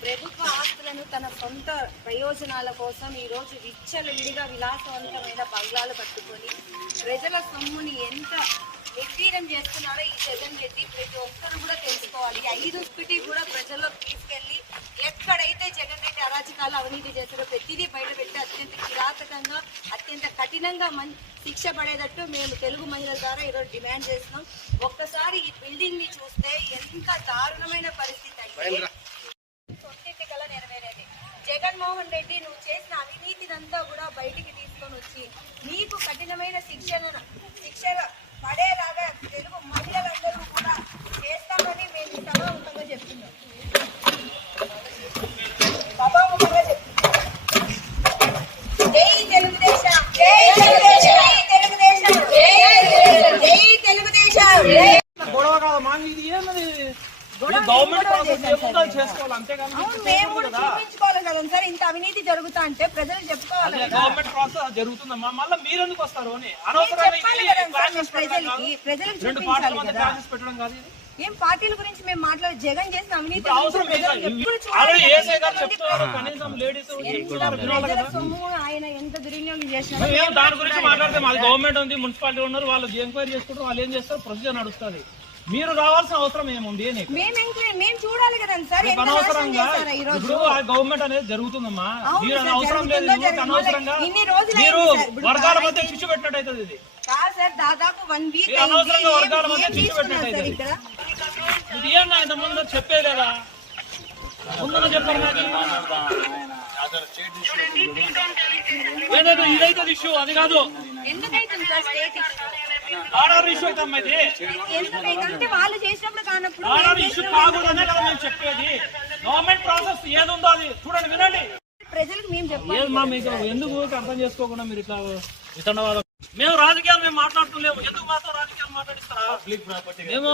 ప్రభుత్వ ఆస్తులను తన సొంత ప్రయోజనాల కోసం ఈరోజు విచ్చలవిడిగా విలాసవంతమైన బంగ్లాలు పట్టుకొని ప్రజల సొమ్ముని ఎంత నిర్వీర్యం చేస్తున్నారో ఈ జగన్ రెడ్డి ప్రతి ఒక్కరు కూడా తెలుసుకోవాలి. 5 స్పిటి కూడా ప్రజల్లోకి తీసుకెళ్లి ఎక్కడైతే జగన్ రెడ్డి అరాచకాలు అవినీతి చేస్తారో ప్రతిదీ బయటపెట్టి అత్యంత కిరాతకంగా అత్యంత కఠినంగా శిక్ష పడేటట్టు మేము తెలుగు మహిళల ద్వారా ఈరోజు డిమాండ్ చేస్తున్నాం. ఒక్కసారి ఈ బిల్డింగ్ ని చూస్తే ఎంత దారుణమైన పరిస్థితి అయితే సొంతింటి కల నెరవేరేది. జగన్మోహన్ రెడ్డి నువ్వు చేసిన అవినీతినంతా కూడా బయటికి తీసుకొని వచ్చి నీకు కఠినమైన శిక్ష పడేలాగా తెలుగు మహిళలందరూ కూడా చేస్తామని మేము సభాముఖంగా చెప్తున్నాం. జై తెలుగుదేశం, జై తెలుగుదేశం, జై తెలుగుదేశం, జై తెలుగుదేశం. గొడవ కాదు మాకు ఇది ఏమది గవర్నమెంట్ ప్రాసెస్ ఏముందో చేసుకోవాలి అంతేగాని మేము కూడా చూపించుకోవాలి కదా సార్. ఇంత అవినీతి జరుగుతా అంటే ప్రజలు చెప్పుకోవాలి. గవర్నమెంట్ ప్రాసెస్ జరుగుతుందమ్మా, మళ్ళీ మీరు ఎందుకు వస్తారు అని అనవసరంగా ప్రజలకు చూపించాలి కదా. పెట్టడం కాదు ఏం పార్టీల గురించి మేము మాట్లాడే జగన్ చేసిన అవినీతి ఆయన ఎంత దుర్వినియోగం చేసినారు దాని గురించి మాట్లాడితే మాది గవర్నమెంట్ ఉంది, మున్సిపాలిటీ ఉన్నారు, వాళ్ళు ఎంక్వైరీ చేసుకుంటారు, వాళ్ళు ఏం చేస్తారు, ప్రొసీజర్ నడుస్తుంది. మీరు రావాల్సిన అవసరం ఏముంది? మేము చూడాలి కదా సార్. అనవసరంగా ఇప్పుడు గవర్నమెంట్ అనేది జరుగుతుందమ్మా, మీరు అవసరం లేదు. అనవసరంగా మీరు వర్గాల మధ్య చిచ్చు పెట్టినట్టు అవుతుంది. ఇది దాదాపు 1 వీక్ అనవసరంగా వర్గాల మధ్య చిచ్చు పెట్టినట్టు అవుతుంది. ఇది ఏమన్నా ఇంత ముందు చెప్పేదా? ముందు చెప్పారు ఏదైతే ఇదైతే ఇష్యూ అది కాదు. ఆర్డర్ ఇష్యూ అయితే అమ్మా, ఇది వాళ్ళు చేసినప్పుడు కానప్పుడు ఆర్డర్ ఇష్యూ కాకూడదనే కదా మేము చెప్పేది. గవర్నమెంట్ ప్రాసెస్ ఏది ఉందో అది చూడండి, వినండి. ప్రజలకు మేము చెప్పాలి. మీకు ఎందుకు అర్థం చేసుకోకుండా మీరు ఇట్లా ఇతనవాదం. మేము రాజకీయాలు మేము మాట్లాడుతున్నాము, ఎందుకు మాతో రాజకీయాలు మాట్లాడిస్తారా? మేము